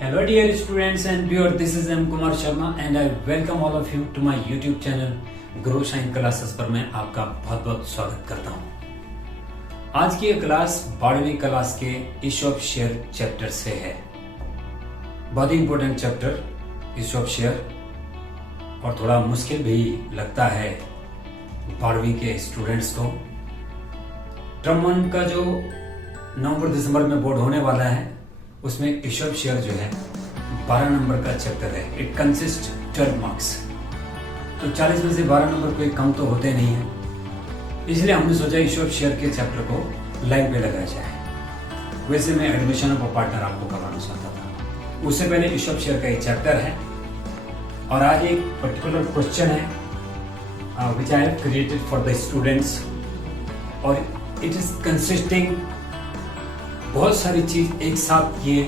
Hello dear students and viewers, this is M. Kumar Sharma and I welcome all of you to my YouTube channel Grow Shine Classes पर मैं आपका बहुत बहुत स्वागत करता हूँ। आज की ये क्लास 12वीं क्लास के इशू ऑफ शेयर चैप्टर से है। बहुत ही important chapter issue of share और थोड़ा मुश्किल भी लगता है 12वीं के स्टूडेंट्स को। टर्म 1 का जो नवंबर दिसंबर में बोर्ड होने वाला है उसमें इशू ऑफ शेयर जो है 12 नंबर का चैप्टर है। इट कंसिस्ट 12 मार्क्स, तो 40 में से 12 नंबर कोई कम तो होते नहीं है, इसलिए हमने सोचा इशू ऑफ शेयर के चैप्टर को लाइन पे लगाया जाए। वैसे मैं एडमिशन ऑफ अ पार्टनर आपको करवाना चाहता था, उससे पहले इशू ऑफ शेयर का एक चैप्टर है और आज एक पर्टिकुलर क्वेश्चन है which I have created for the students और इट इज कंसिस्टिंग बहुत सारी चीज एक साथ ये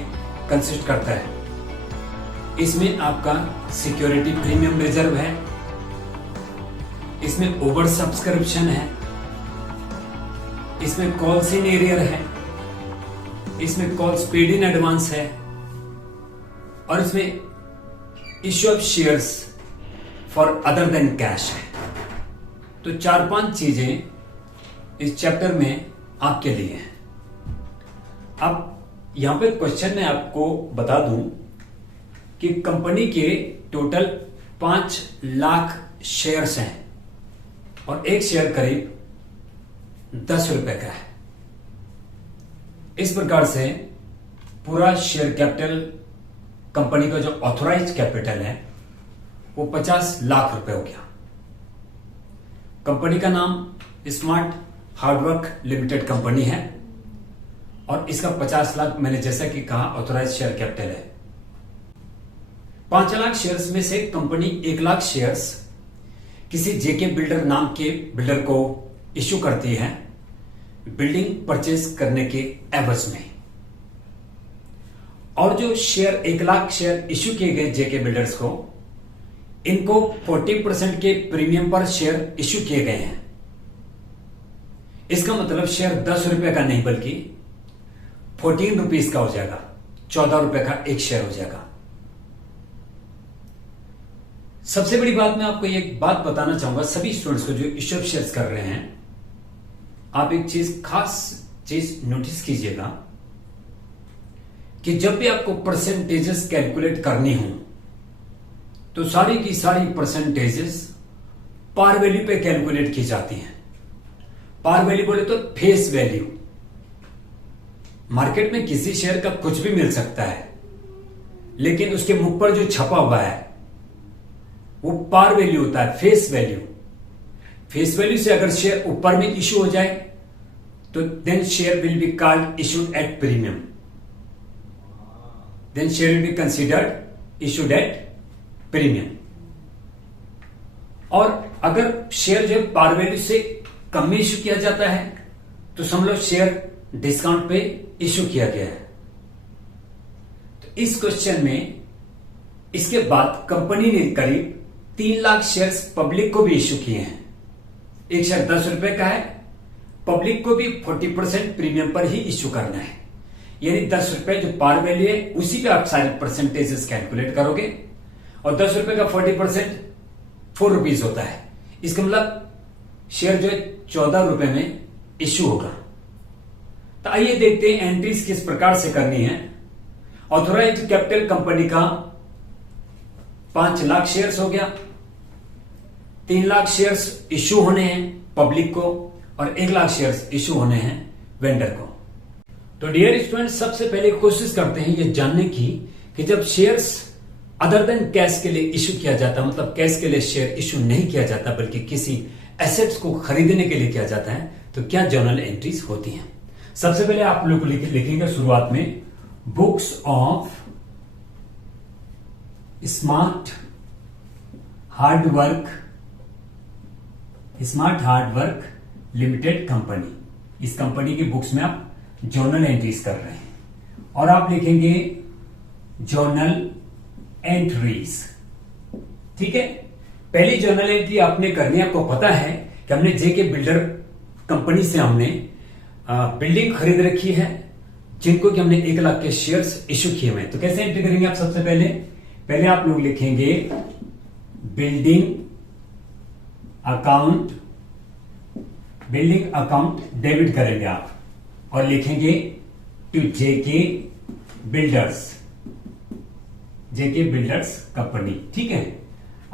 कंसिस्ट करता है। इसमें आपका सिक्योरिटी प्रीमियम रिजर्व है, इसमें ओवर सब्सक्रिप्शन है, इसमें कॉल्स इन एरियर है, इसमें कॉल्स पेड इन एडवांस है और इसमें issue of shares for other than cash है। तो 4-5 चीजें इस चैप्टर में आपके लिए हैं। अब यहां पे क्वेश्चन में आपको बता दूं कि कंपनी के टोटल 5 लाख शेयर्स हैं और एक शेयर करीब 10 रुपए का है। इस प्रकार से पूरा शेयर कैपिटल कंपनी का जो ऑथोराइज कैपिटल है वो 50 लाख रुपए हो गया। कंपनी का नाम स्मार्ट हार्डवर्क लिमिटेड कंपनी है और इसका 50 लाख मैंने जैसा कि कहा ऑथोराइज शेयर कैपिटल है। 5 लाख शेयर्स में से कंपनी 1 लाख शेयर्स किसी जेके बिल्डर नाम के बिल्डर को इश्यू करती है बिल्डिंग परचेज करने के एवज में, और जो शेयर 1 लाख शेयर इश्यू किए गए जेके बिल्डर्स को, इनको 40% के प्रीमियम पर शेयर इश्यू किए गए हैं। इसका मतलब शेयर 10 रुपए का नहीं बल्कि 14 रुपीज का हो जाएगा, 14 रुपए का एक शेयर हो जाएगा। सबसे बड़ी बात मैं आपको एक बात बताना चाहूंगा सभी स्टूडेंट्स को जो इश्यू ऑफ शेयर्स कर रहे हैं, आप एक खास चीज नोटिस कीजिएगा कि जब भी आपको परसेंटेजेस कैलकुलेट करनी हो तो सारी की सारी परसेंटेजेस पार वैल्यू पे कैलकुलेट की जाती हैं। पार वैल्यू बोले तो फेस वैल्यू। मार्केट में किसी शेयर का कुछ भी मिल सकता है, लेकिन उसके मुख पर जो छपा हुआ है वो पार वैल्यू होता है, फेस वैल्यू। फेस वैल्यू से अगर शेयर ऊपर में इश्यू हो जाए तो then share will be called issued at premium, then share will be considered issued at premium. और अगर शेयर जो पार वैल्यू से कम में इश्यू किया जाता है तो समझ लो शेयर डिस्काउंट पे इश्यू किया गया है। तो इस क्वेश्चन में इसके बाद कंपनी ने करीब 3 लाख शेयर्स पब्लिक को भी इश्यू किए हैं। एक शेयर 10 रुपए का है, पब्लिक को भी 40% प्रीमियम पर ही इश्यू करना है, यानी 10 रुपए जो पार वैल्यू है उसी पे आप सारे परसेंटेजेस कैलकुलेट करोगे और 10 रुपए का 40% 4 रुपीज होता है। इसका मतलब शेयर जो है 14 रुपए में इश्यू होगा। तो आइए देखते हैं एंट्रीज किस प्रकार से करनी है। ऑथोराइज कैपिटल कंपनी का 5 लाख शेयर्स हो गया, 3 लाख शेयर्स इश्यू होने हैं पब्लिक को और 1 लाख शेयर्स इश्यू होने हैं वेंडर को। तो डियर स्टूडेंट, सबसे पहले कोशिश करते हैं ये जानने की कि जब शेयर्स अदर देन कैश के लिए इश्यू किया जाता है, मतलब कैश के लिए शेयर इश्यू नहीं किया जाता बल्कि किसी एसेट्स को खरीदने के लिए किया जाता है, तो क्या जर्नल एंट्रीज होती हैं। सबसे पहले आप लोग लिखेंगे शुरुआत में books of smart hard work limited company. इस कंपनी की बुक्स में आप जर्नल एंट्रीज कर रहे हैं और आप लिखेंगे जर्नल एंट्रीज। ठीक है, पहली जर्नल एंट्री आपने करनी है। आपको पता है कि हमने जेके बिल्डर कंपनी से हमने बिल्डिंग खरीद रखी है जिनको कि हमने 1 लाख के शेयर्स इश्यू किए हुए हैं। तो कैसे एंट्री करेंगे आप? सबसे पहले आप लोग लिखेंगे बिल्डिंग अकाउंट डेबिट करेंगे आप और लिखेंगे टू जेके बिल्डर्स कंपनी। ठीक है।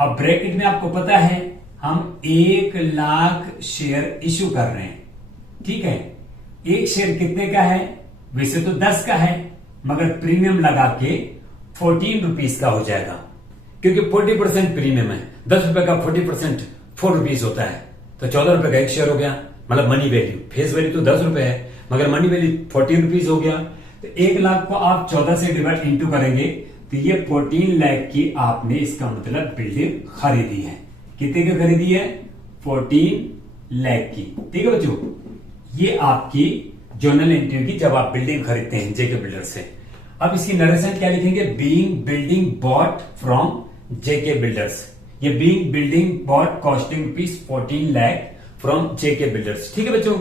अब ब्रैकेट में आपको पता है हम 1 लाख शेयर इश्यू कर रहे हैं। ठीक है। एक शेयर कितने का है? वैसे तो 10 का है, मगर प्रीमियम लगा के 14 रुपीज का हो जाएगा, क्योंकि 40% प्रीमियम है। 10 रुपए का 40% 4 रुपीज होता है, तो 14 रुपए का एक शेयर हो गया। मतलब मनी वैल्यू, फेस वैल्यू तो 10 रुपए है, मगर मनी वैल्यू 14 रुपीज हो गया। तो 1 लाख को आप 14 से डिवाइड इंटू करेंगे तो ये 14 लाख की आपने, इसका मतलब बिल्डिंग खरीदी है। कितने की खरीदी है? 14 लाख की। ठीक है बच्चों, ये आपकी जर्नल एंट्री की जब आप बिल्डिंग खरीदते हैं जेके बिल्डर से। अब इसकी नरेशन क्या लिखेंगे? Being building bought from JK builders. ये being building bought costing rupees 14 lakh from JK builders. ठीक है बच्चों।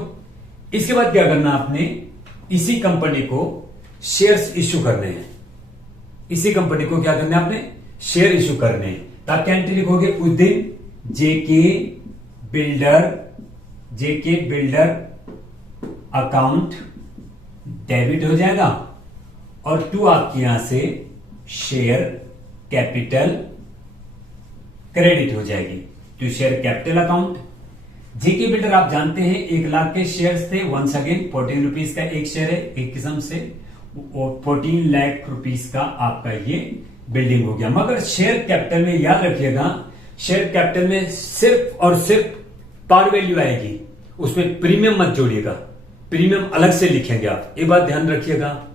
इसके बाद क्या करना आपने? इसी कंपनी को शेयर्स इश्यू करने हैं। इसी कंपनी को क्या करना है आपने? शेयर इश्यू करने हैं। तो आप क्या एंट्री लिखोगे? उस दिन जेके बिल्डर अकाउंट डेबिट हो जाएगा और टू आपके यहां से शेयर कैपिटल क्रेडिट हो जाएगी। To share capital account. JK builder आप जानते हैं 1 लाख के शेयर्स थे। वंस अगेन 14 रुपीज का एक शेयर है एक किस्म से, और 14 लाख रुपीज का आपका ये बिल्डिंग हो गया। मगर शेयर कैपिटल में याद रखिएगा, शेयर कैपिटल में सिर्फ और सिर्फ पार वैल्यू आएगी, उसमें प्रीमियम मत जोड़िएगा। प्रीमियम अलग से लिखेंगे आप, ये बात ध्यान रखिएगा।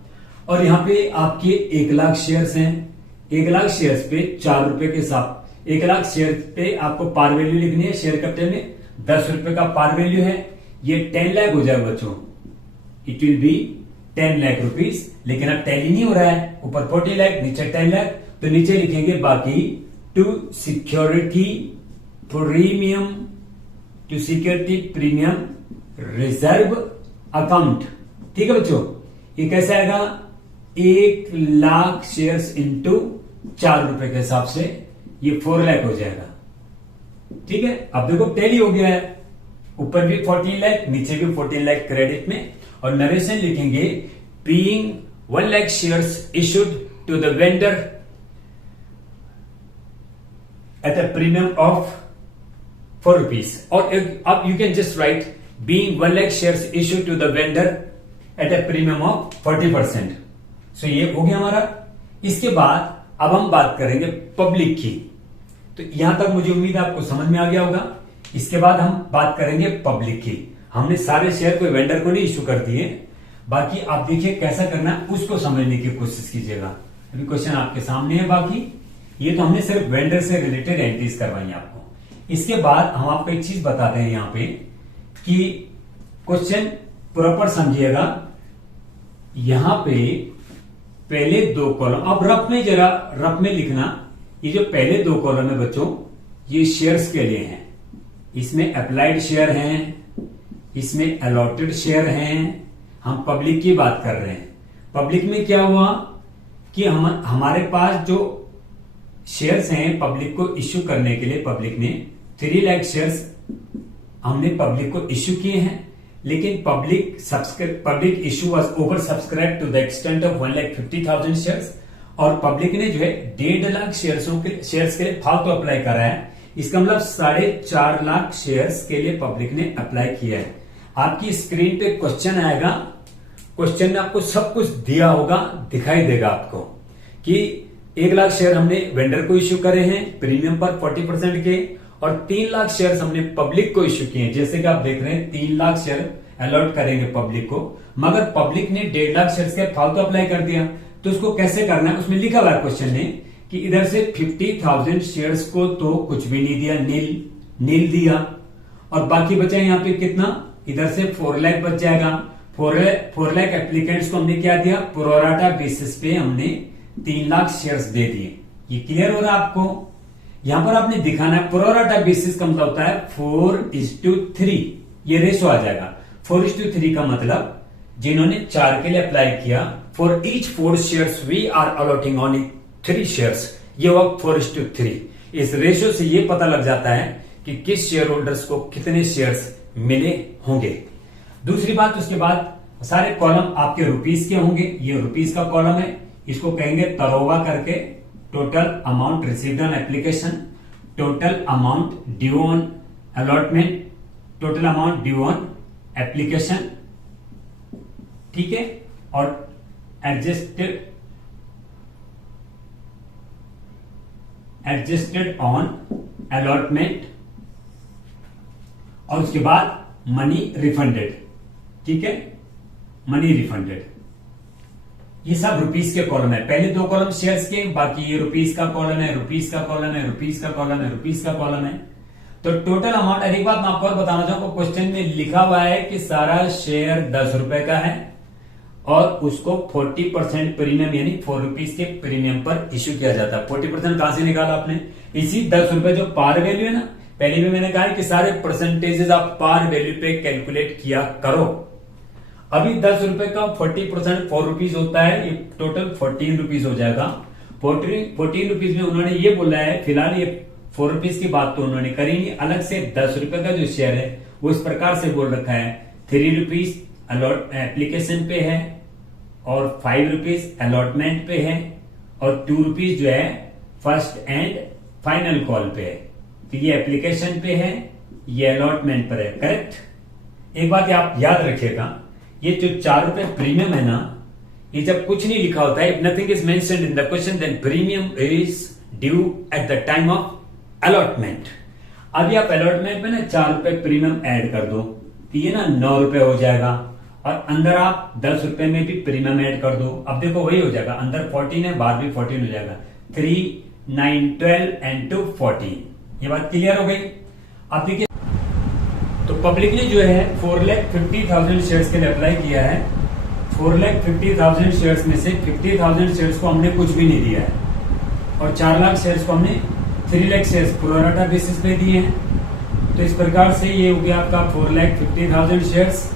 और यहां पे आपके 1 लाख शेयर्स हैं। 1 लाख शेयर्स पे 4 रुपए के साथ 1 लाख शेयर पे आपको पार वैल्यू लिखनी है। शेयर कैपिटल में 10 रुपए का पार वैल्यू है, ये 10 लाख हो जाएगा बच्चों। It will be 10 lakh rupees. लेकिन अब टैली नहीं हो रहा है, ऊपर 40 लाख नीचे 10 लाख, तो नीचे लिखेंगे बाकी to security premium reserve account. ठीक है बच्चों, ये कैसे आएगा? 1 लाख शेयर्स इंटू 4 रुपए के हिसाब से ये 4 लाख हो जाएगा। ठीक है। अब देखो टैली हो गया है, ऊपर भी 14 लाख नीचे भी 14 लाख क्रेडिट में। और नरेशन लिखेंगे being 1 lakh shares issued to the vendor at a premium of 4 rupees. और अब you can just write being 1 lakh shares issued to the vendor at a premium of 40%। So ये हो गया हमारा। इसके बाद अब हम बात करेंगे पब्लिक की। तो यहां तक मुझे उम्मीद है आपको समझ में आ गया होगा। इसके बाद हम बात करेंगे पब्लिक की। हमने सारे शेयर कोई वेंडर को नहीं इश्यू कर दिए, बाकी आप देखिए कैसा करना है उसको समझने की कोशिश कीजिएगा। अभी क्वेश्चन आपके सामने है। बाकी ये तो हमने सिर्फ वेंडर से रिलेटेड एंट्रीज करवाई आपको। इसके बाद हम आपको एक चीज बताते हैं यहां पे कि क्वेश्चन प्रॉपर समझिएगा। यहां पे पहले 2 कॉलम, अब रफ में लिखना। ये जो पहले 2 कॉलम है बच्चों, ये शेयर्स के लिए हैं। इसमें अप्लाइड शेयर हैं, इसमें अलॉटेड शेयर हैं। हम पब्लिक की बात कर रहे हैं। पब्लिक में क्या हुआ कि हमारे पास जो शेयर्स हैं पब्लिक को इश्यू करने के लिए, पब्लिक ने 3 लाख शेयर्स हमने पब्लिक को इश्यू किए हैं। लेकिन public issue was over subscribe to the extent of 1,50,000 shares. और पब्लिक ने जो है 1.5 लाख शेयर्स के लिए फालतू अप्लाई करा है। इसका मतलब 4.5 लाख शेयर्स के लिए पब्लिक ने अप्लाई किया है। आपकी स्क्रीन पे क्वेश्चन आएगा, क्वेश्चन में आपको सब कुछ दिया होगा, दिखाई देगा आपको कि 1 लाख शेयर हमने वेंडर को इश्यू करे हैं प्रीमियम पर 40% के, और 3 लाख शेयर हमने पब्लिक को इश्यू किए हैं। जैसे कि आप देख रहे हैं 3 लाख शेयर अलॉट करेंगे पब्लिक को, मगर पब्लिक ने 1.5 लाख शेयर के फालतू अप्लाई कर दिया। तो उसको कैसे करना है उसमें लिखा हुआ है क्वेश्चन ने कि इधर से 50,000 शेयर्स को तो कुछ भी नहीं दिया, नील दिया, और बाकी बचा यहां पे कितना, इधर से 4 लाख बच जाएगा। 4 लाख एप्लीकेंट्स को हमने क्या दिया, प्रोराटा बेसिस पे हमने 3 लाख शेयर्स दे दिए। ये क्लियर हो रहा है आपको? यहां पर आपने दिखाना है प्रोराटा बेसिस का मतलब होता है 4:3, ये रेशो आ जाएगा। 4:3 का मतलब जिन्होंने 4 के लिए अप्लाई किया, for each 4 shares we are allotting only 3 shares, ये हुआ 4:3। इस रेशियो से ये पता लग जाता है कि किस शेयर होल्डर्स को कितने शेयर्स मिले होंगे। दूसरी बात, उसके बाद सारे कॉलम आपके रुपीस के होंगे। ये रुपीस का कॉलम है, इसको कहेंगे तरोवा करके, total amount received on application, total amount due on allotment, total amount due on application, ठीक है, और एडजस्टेड ऑन अलॉटमेंट, और उसके बाद मनी रिफंडेड, ठीक है, मनी रिफंडेड। ये सब रुपीस के कॉलम है। पहले 2 कॉलम शेयर्स के, बाकी ये रुपीस का कॉलम है, रुपीस का कॉलम है, रुपीस का कॉलम है, रुपीस का कॉलम है। तो टोटल अमाउंट, एक बात मैं आपको और बताना चाहूंगा, क्वेश्चन में लिखा हुआ है कि सारा शेयर 10 रुपए का है और उसको 40% प्रीमियम यानी 4 रुपीस के प्रीमियम पर इश्यू किया जाता है। 40% कहां से निकाला आपने? इसी 10 रुपए जो पार वैल्यू है ना, पहले भी मैंने कहा है कि सारे परसेंटेजेस आप पार वैल्यू पे कैलकुलेट किया करो। अभी 10 रुपए का 40% 4 रुपीज होता है, ये टोटल 14 रुपीज हो जाएगा। 14 रुपीज में उन्होंने ये बोला है, फिलहाल ये 4 रुपीज की बात तो उन्होंने करी नहीं, अलग से 10 रुपए का जो शेयर है वो इस प्रकार से बोल रखा है, 3 रुपीज अलॉट एप्लीकेशन पे है और 5 रुपीज अलॉटमेंट पे है और 2 रुपीज जो है फर्स्ट एंड फाइनल कॉल पे है। तो ये एप्लीकेशन पे है, ये अलॉटमेंट पर है, करेक्ट। एक बात आप याद रखिएगा, ये जो 4 रुपए प्रीमियम है ना, ये जब कुछ नहीं लिखा होता है, if nothing is mentioned in the question then premium is due at the time of allotment. अभी आप अलॉटमेंट में ना 4 रुपए प्रीमियम ऐड कर दो तो ये ना 9 रुपए हो जाएगा, और अंदर आप 10 रुपए में भी प्रीमियम ऐड कर दो, अब देखो वही हो जाएगा, अंदर 14 है, बाहर भी 14 हो जाएगा, 3, 9, 12 एंड 2 14। ये बात क्लियर हो गई। अब देखिए, तो पब्लिक ने जो है 4,50,000 शेयर्स के लिए अप्लाई किया है। 4,50,000 शेयर्स में से 50,000 शेयर्स को हमने कुछ भी नहीं दिया है और 4 लाख शेयर्स को हमने 3 लाख शेयर्स प्रोराटा बेसिस पे दिए हैं। तो इस प्रकार से ये हो गया आपका 4,50,000 शेयर्स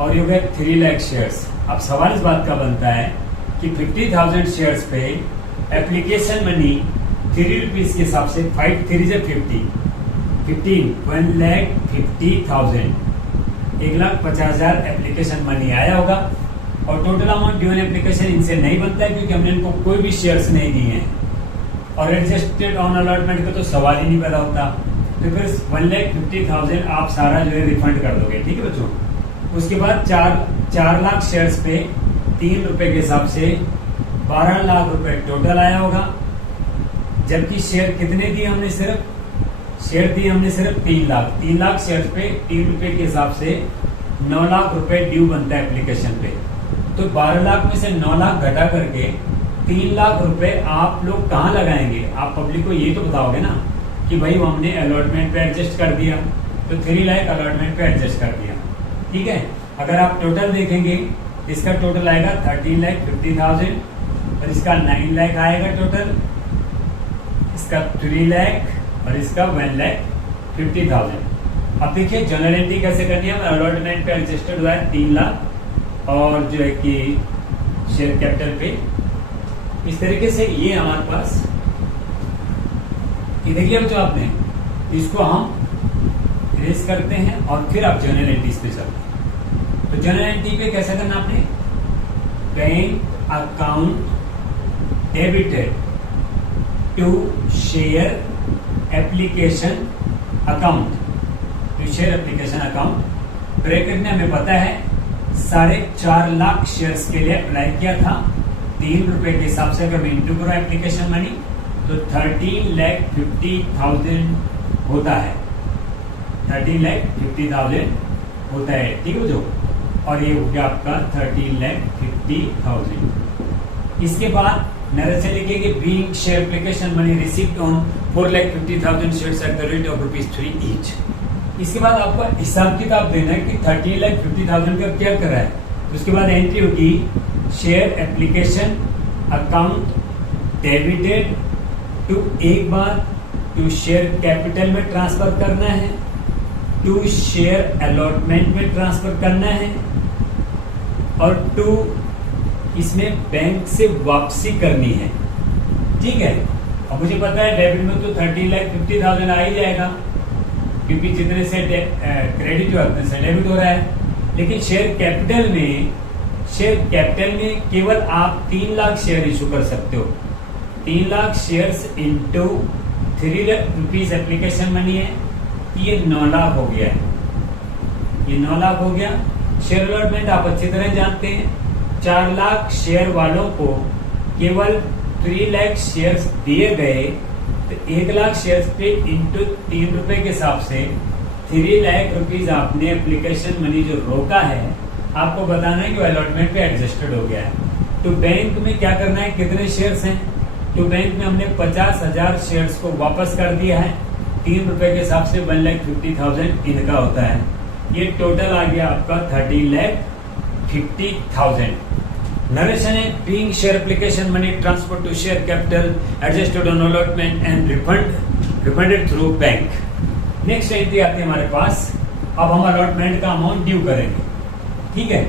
और ये हो गया 3 लाख शेयर्स। अब सवाल इस बात का बनता है कि 50,000 शेयर्स पे एप्लीकेशन मनी 3 रुपीज के हिसाब से 5 3 से 15 1,50,000 1,50,000 एप्लीकेशन मनी आया होगा और total amount due on application इनसे नहीं बनता है क्योंकि हमने इनको कोई भी शेयर्स नहीं दिए हैं और एडजस्टेड ऑन अलॉटमेंट का तो सवाल ही नहीं पैदा होता। तो फिर 1,50,000 आप सारा जो है रिफंड कर दोगे, ठीक है बच्चों। उसके बाद 4 लाख शेयर्स पे 3 रुपए के हिसाब से 12 लाख रुपए टोटल आया होगा, जबकि शेयर कितने दिए हमने? शेयर दिए हमने सिर्फ 3 लाख। 3 लाख शेयर पे 3 रुपए के हिसाब से 9 लाख रुपए ड्यू बनता है एप्लीकेशन पे। तो 12 लाख में से 9 लाख घटा करके 3 लाख रुपए आप लोग कहाँ लगाएंगे? आप पब्लिक को ये तो बताओगे ना कि भाई वो हमने अलॉटमेंट पे एडजस्ट कर दिया, तो 3 लाख अलॉटमेंट पे एडजस्ट कर दिया, ठीक है। अगर आप टोटल देखेंगे, इसका टोटल आएगा 13,50,000 और इसका 9 लाख आएगा टोटल, इसका 3 लाख और इसका 1,50,000। अब देखिए जनरल एंट्री कैसे करनी है। अलॉटमेंट पे एडजस्टेड हुआ है 3 लाख और जो है कि शेयर कैपिटल पे इस तरीके से ये हमारे पास ये देखिए बच्चों, आपने इसको हम इरेज करते हैं और फिर आप जनरल एंट्रीज पे चलते हैं। तो जनरल एंट्री पे कैसा करना आपने? Bank account debited to share application account, to share application account. Bracket में हमें पता है 4.5 लाख शेयर्स के लिए अप्लाई किया था, 3 रुपए के हिसाब से अगर इंटू करो एप्लीकेशन मनी तो 13,50,000 होता है, 13,50,000 होता है, ठीक है जो। और ये हो गया आपका 13,50,000। इसके बाद नरेशन लिखेंगे being share application money received on 4,50,000 shares at the rate of ₹3 each. इसके बाद आपका हिसाब किताब देना है कि 13,50,000 का क्या कर रहा है। तो उसके बाद एंट्री होगी share application account debited to, एक बार टू शेयर कैपिटल में ट्रांसफर करना है, टू शेयर अलॉटमेंट में ट्रांसफर करना है और 2 इसमें बैंक से वापसी करनी है। ठीक है, अब मुझे पता है डेबिट में तो 30,50,000 आ ही जाएगा, क्योंकि जितने से क्रेडिट हुआ उतने से डेबिट हो रहा है। लेकिन शेयर कैपिटल में केवल आप 3 लाख शेयर इशू कर सकते हो। 3 lakh shares into 3 lakh rupees application money है, ये 9 लाख हो गया है। ये 9 लाख हो गया। शेयर अलॉटमेंट आप अच्छी तरह जानते हैं, 4 लाख शेयर वालों को केवल 3 लाख शेयर्स दिए गए, तो 1 लाख शेयर्स पे इंटू 3 रुपए के हिसाब से 3 लाख रुपीज आपने एप्लीकेशन मनी जो रोका है, आपको बताना है कि अलॉटमेंट पे एडजस्टेड हो गया है। तो बैंक में क्या करना है, कितने शेयर्स हैं, तो बैंक में हमने 50,000 शेयर्स को वापस कर दिया है। 3 रुपए के हिसाब से 1,50,000 इनका होता है। ये टोटल आ गया आपका 30,50,000। नरेशन है, being share application money transfer to share capital adjusted on allotment and refunded through bank. Next entry आती है हमारे पास। अब हम अलॉटमेंट का अमाउंट ड्यू करेंगे। ठीक है,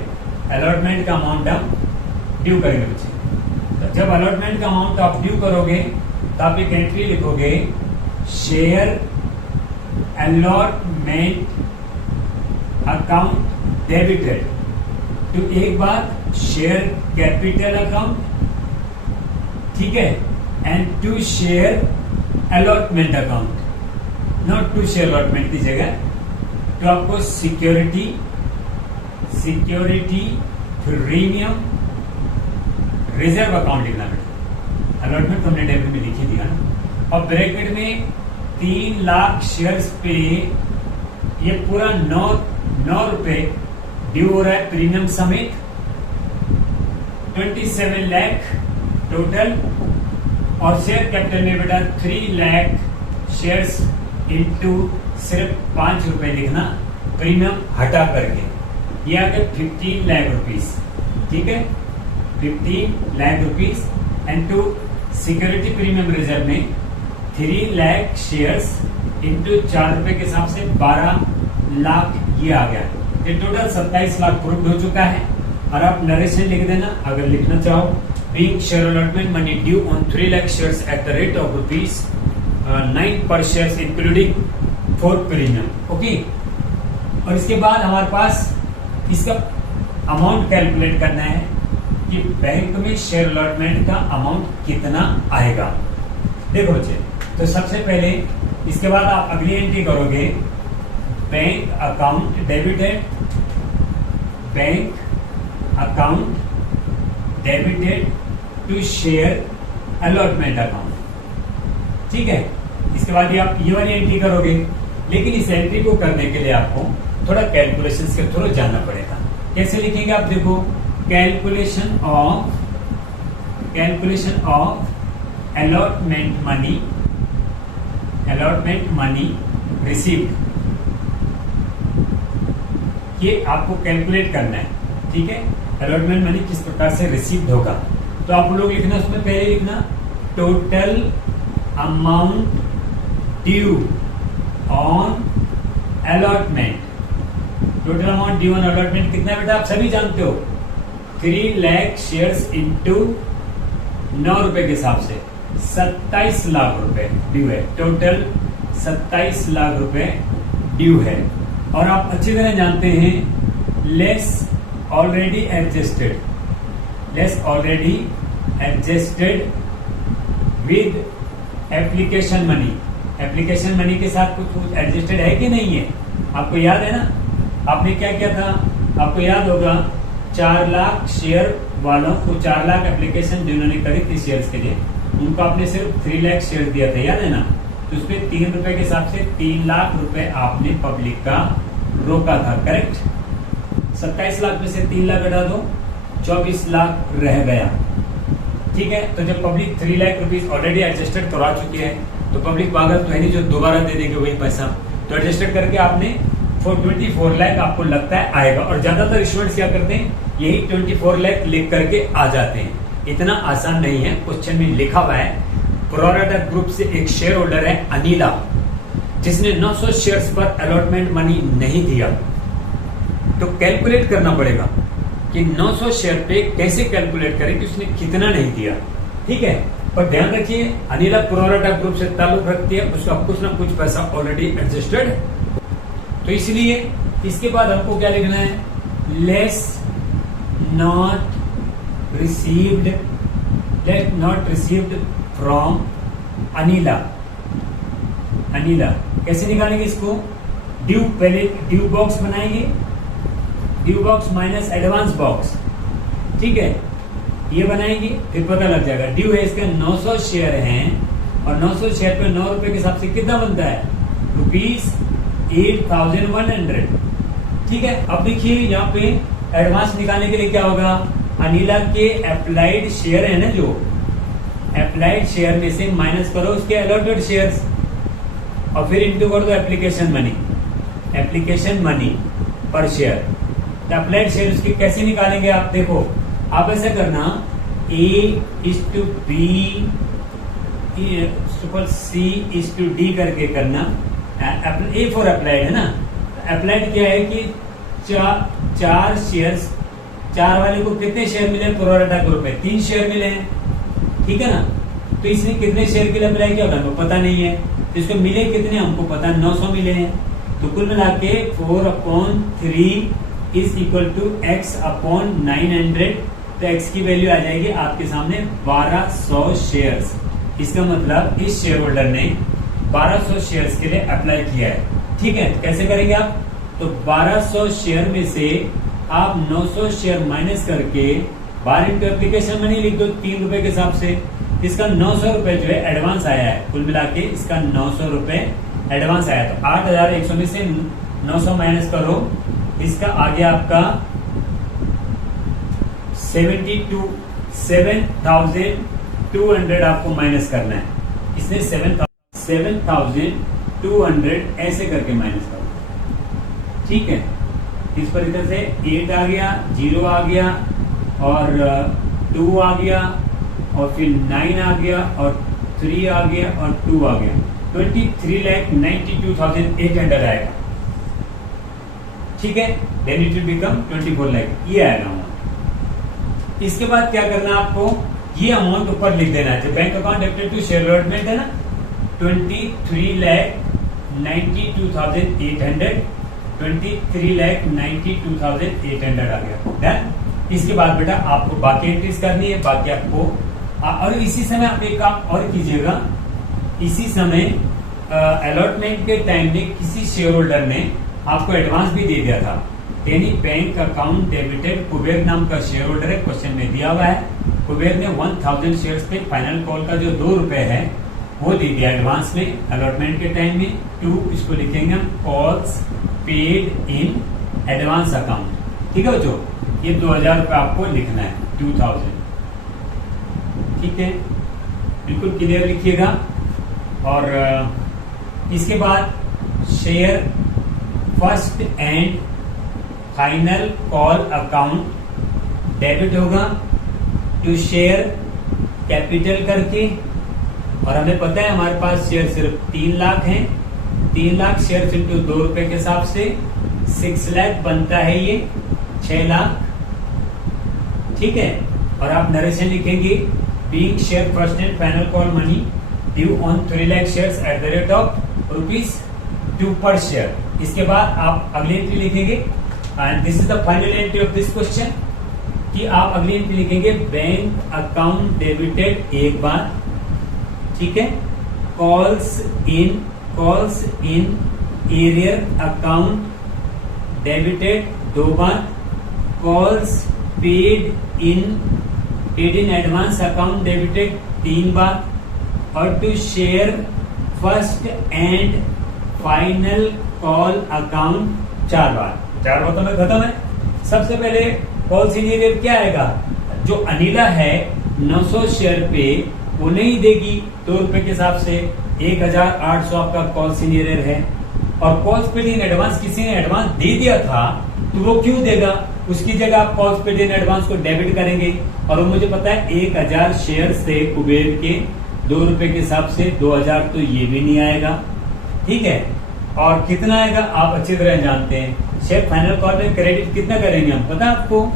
अलॉटमेंट का अमाउंट हम ड्यू करेंगे बच्चे। तो जब अलॉटमेंट का अमाउंट आप ड्यू करोगे तो आप एक एंट्री लिखोगे, शेयर अलॉटमेंट अकाउंट डेबिटेड तो एक बार शेयर कैपिटल अकाउंट, ठीक है, and to share allotment account, not to share allotment की जगह तो आपको सिक्योरिटी प्रीमियम रिजर्व अकाउंट लिखना बेटा। अलॉटमेंट तो हमने डेबिट में लिख ही दिया ना। और ब्रैकेट में 3 लाख शेयर्स पे ये पूरा 9 रुपए ड्यू हो रहा है प्रीमियम समेत। 27 लाख टोटल। और शेयर कैपिटल में बेटा 3 लाख शेयर्स इंटू सिर्फ 5 रुपए लिखना प्रीमियम हटा करके, ये आ गए 15 लाख रुपीज। ठीक है, 15 lakh rupees and to security premium reserve में 3 लाख शेयर्स इंटू 4 रुपए के हिसाब से 12 लाख ये आ गया। ये टोटल 27 लाख प्रूफ हो चुका है। और आप नरेशन लिख देना अगर लिखना चाहो, being share allotment money due on 3 lakh shares at the rate of ₹9 पर शेयर्स इंक्लूडिंग 4 प्रीमियम। ओके, और इसके बाद हमारे पास इसका अमाउंट कैलकुलेट करना है कि बैंक में शेयर अलॉटमेंट का अमाउंट कितना आएगा। देखो बच्चे, तो सबसे पहले इसके बाद आप अगली एंट्री करोगे, bank account debited, bank account debited to share allotment account. ठीक है, इसके बाद ये आप ये वाली एंट्री करोगे। लेकिन इस एंट्री को करने के लिए आपको थोड़ा कैलकुलेशंस के थ्रू जानना पड़ेगा। कैसे लिखेंगे आप देखो, calculation of allotment money received, ये आपको कैलकुलेट करना है। ठीक है, अलॉटमेंट मनी किस प्रकार से रिसीव्ड होगा, तो आप लोग लिखना, उसमें पहले लिखना total amount due on allotment. Total amount due on allotment कितना है बेटा, आप सभी जानते हो, 3 लाख शेयर्स इंटू 9 रुपए के हिसाब से 27 लाख रुपए ड्यू है। टोटल 27 लाख रुपए ड्यू है। और आप अच्छी तरह जानते हैं less already adjusted with application money. Application money के साथ कुछ एडजस्टेड है कि नहीं है, आपको याद है ना। आपने क्या किया था, आपको याद होगा, 4 लाख शेयर वालों को 4 लाख एप्लीकेशन जिन्होंने करी थी शेयर्स के लिए, उनको आपने सिर्फ 3 लाख शेयर दिया था, याद है ना। तो उसपे 3 रुपए के हिसाब से 3 लाख रुपए आपने पब्लिक का रोका था, करेक्ट। 27 लाख में से 3 लाख हटा दो, 24 लाख रह गया। ठीक है, तो जब public 3 lakh rupees already adjusted करा चुकी है, तो पब्लिक पागल तो है नहीं जो दोबारा दे देगी वही पैसा। तो एडजस्टेड करके आपने 24 लाख आपको लगता है आएगा। और ज्यादातर स्टूडेंट्स क्या करते हैं, यही 24 लाख लिख करके आ जाते हैं। इतना आसान नहीं है, क्वेश्चन में लिखा हुआ है। प्रोराटा ग्रुप से एक शेयर होल्डर है अनिला, जिसने 900 शेयर्स पर अलॉटमेंट मनी नहीं दिया, तो कैलकुलेट करना पड़ेगा कि 900 शेयर पे कैसे कैलकुलेट करें कि उसने कितना नहीं दिया। ठीक है, पर ध्यान रखिए अनिला प्रोराटा ग्रुप से ताल्लुक रखती है, उसका कुछ ना कुछ पैसा ऑलरेडी एडजस्टेड है। तो इसलिए इसके बाद हमको क्या लिखना है, less not received from Anila. Anila कैसे निकालेंगे इसको, ड्यू, पहले ड्यू बॉक्स बनाएंगे, due box minus advance box. ठीक है, ये बनाएंगे, फिर पता लग जाएगा। ड्यू है इसके 900 शेयर हैं और 900 शेयर पे 9 रुपए के हिसाब से कितना बनता है, ₹8,100। ठीक है, अब देखिए यहाँ पे एडवांस निकालने के लिए क्या होगा, अनिला के अप्लाइड शेयर है ना, जो अप्लाइड शेयर में से माइनस करो उसके अलॉटेड शेयर्स और फिर इनटू कर दो एप्लीकेशन मनी पर शेयर। तो अप्लाइड शेयर उसके कैसे निकालेंगे आप, देखो आप ऐसा करना, A/B C/D करके करना। A फॉर अप्लाइड है ना, अप्लाइड क्या है कि चार शेयर्स, चार वाले को कितने शेयर मिले प्रोराटा ग्रुप में, 3 शेयर मिले हैं। ठीक है ना, तो इसने कितने शेयर के लिए अप्लाई किया होगा हमको पता नहीं है, तो इसको मिले कितने हमको पता, 900 मिले हैं। तो कुल मिला के 4/3 इज इक्वल टू x/900। तो x की वैल्यू आ जाएगी आपके सामने 1200 शेयर्स। इसका मतलब इस शेयर होल्डर ने 1200 शेयर्स के लिए अप्लाई किया है। ठीक है, कैसे करेंगे आप, तो 1200 शेयर में से आप 900 शेयर माइनस करके बाहर इनटू एप्लीकेशन मनी लिख दो 3 रुपए के हिसाब से। इसका 900 रुपए जो है एडवांस आया है, कुल मिला के इसका 900 रुपए एडवांस आया। तो 8,100 में से 900 माइनस करो, इसका आगे आपका 7,200 आपको माइनस करना है। इसने 7,200 ऐसे करके माइनस करो। ठीक है, इस पर इधर से 8 आ गया, 0 आ गया और 2 आ गया और फिर 9 आ गया और 3 आ गया और 2 आ गया, 23,92,800 आएगा। ठीक है, then it will become 24 lakh, ये आएगा अमाउंट। इसके बाद क्या करना है आपको, ये अमाउंट ऊपर लिख देना है। Bank account debited to share allotment है ना, 23,92,800, 23,92,800 आ गया। डन। इसके बाद बेटा आपको बाकी एंट्रीज करनी है, बाकी आपको और इसी समय आप एक काम और कीजिएगा, इसी समय अलॉटमेंट के टाइम में किसी शेयर होल्डर ने आपको एडवांस भी दे दिया था। यानी बैंक अकाउंट डेबिटेड कुबेर नाम का शेयर होल्डर है, क्वेश्चन में दिया हुआ है। कुबेर ने 1000 शेयर्स पे फाइनल कॉल का जो 2 रुपए है वो दे दिया एडवांस में अलॉटमेंट के टाइम में। इसको लिखेंगे हम calls paid in advance account. ठीक है बच्चों, ये 2000 रुपए आपको लिखना है, 2000। ठीक है, बिल्कुल क्लियर लिखिएगा। और इसके बाद share first and final call account debit होगा टू शेयर कैपिटल करके। और हमें पता है हमारे पास शेयर सिर्फ 3 लाख हैं, 3 लाख शेयर इंटू 2 रुपए के हिसाब से 6 लाख बनता है, ये 6 लाख। ठीक है, और आप नरेशन लिखेंगे, being share first and final call money due on 3 lakh shares at the rate of ₹2 पर शेयर। इसके बाद आप अगली एंट्री लिखेंगे, and this is the final entry of this question, कि आप अगली एंट्री लिखेंगे बैंक अकाउंट डेबिटेड एक बार। ठीक है, calls in arrear account debited 2 बार, calls paid in advance account debited 3 बार, और to share first and final call account 4 बार। 4 बार तो में खत्म है। सबसे पहले कॉल सीनियर क्या आएगा, जो अनिला है 900 शेयर पे वो नहीं देगी 2 रुपए के हिसाब से, 1800 आपका कॉल सीनियर है। और कॉल्स पेड इन एडवांस किसी ने एडवांस दे दिया था तो वो क्यों देगा, उसकी जगह आप कॉल्स पेड इन एडवांस को डेबिट करेंगे। और वो मुझे पता है 1000 शेयर से कुबेर के 2 रुपए के हिसाब से 2000, तो ये भी नहीं आएगा। ठीक है, और कितना आएगा आप अच्छी तरह जानते हैं। शेयर फाइनल कॉल में क्रेडिट कितना करेंगे हम, पता है आपको,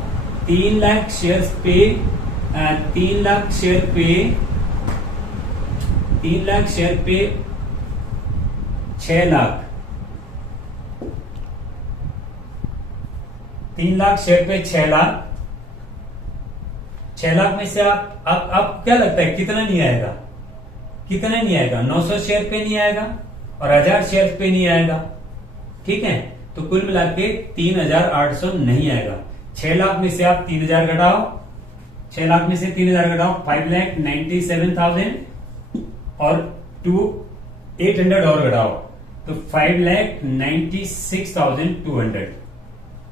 3 लाख शेयर पे 3 लाख शेयर पे 3 लाख शेयर पे 6 लाख 3 लाख शेयर पे 6 लाख 6 लाख में से आप क्या लगता है कितना नहीं आएगा? कितना नहीं आएगा? 900 शेयर पे नहीं आएगा और 1000 शेयर पे नहीं आएगा। ठीक है, तो कुल मिला के 3800 नहीं आएगा। 6 लाख में से आप 3000 घटाओ, 6 लाख में से 3000 घटाओ 5,97,000 और 800 और घटाओ तो 5,96,200।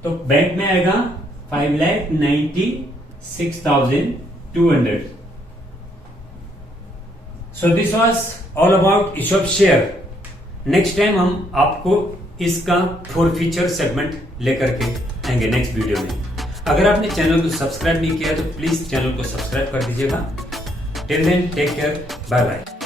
तो बैंक में आएगा 5,96,200। So this was all about ESOP share. Next time हम आपको इसका 4 फीचर सेगमेंट लेकर के आएंगे नेक्स्ट वीडियो में। अगर आपने चैनल को सब्सक्राइब नहीं किया तो प्लीज चैनल को सब्सक्राइब कर दीजिएगा। Till then take care, bye bye.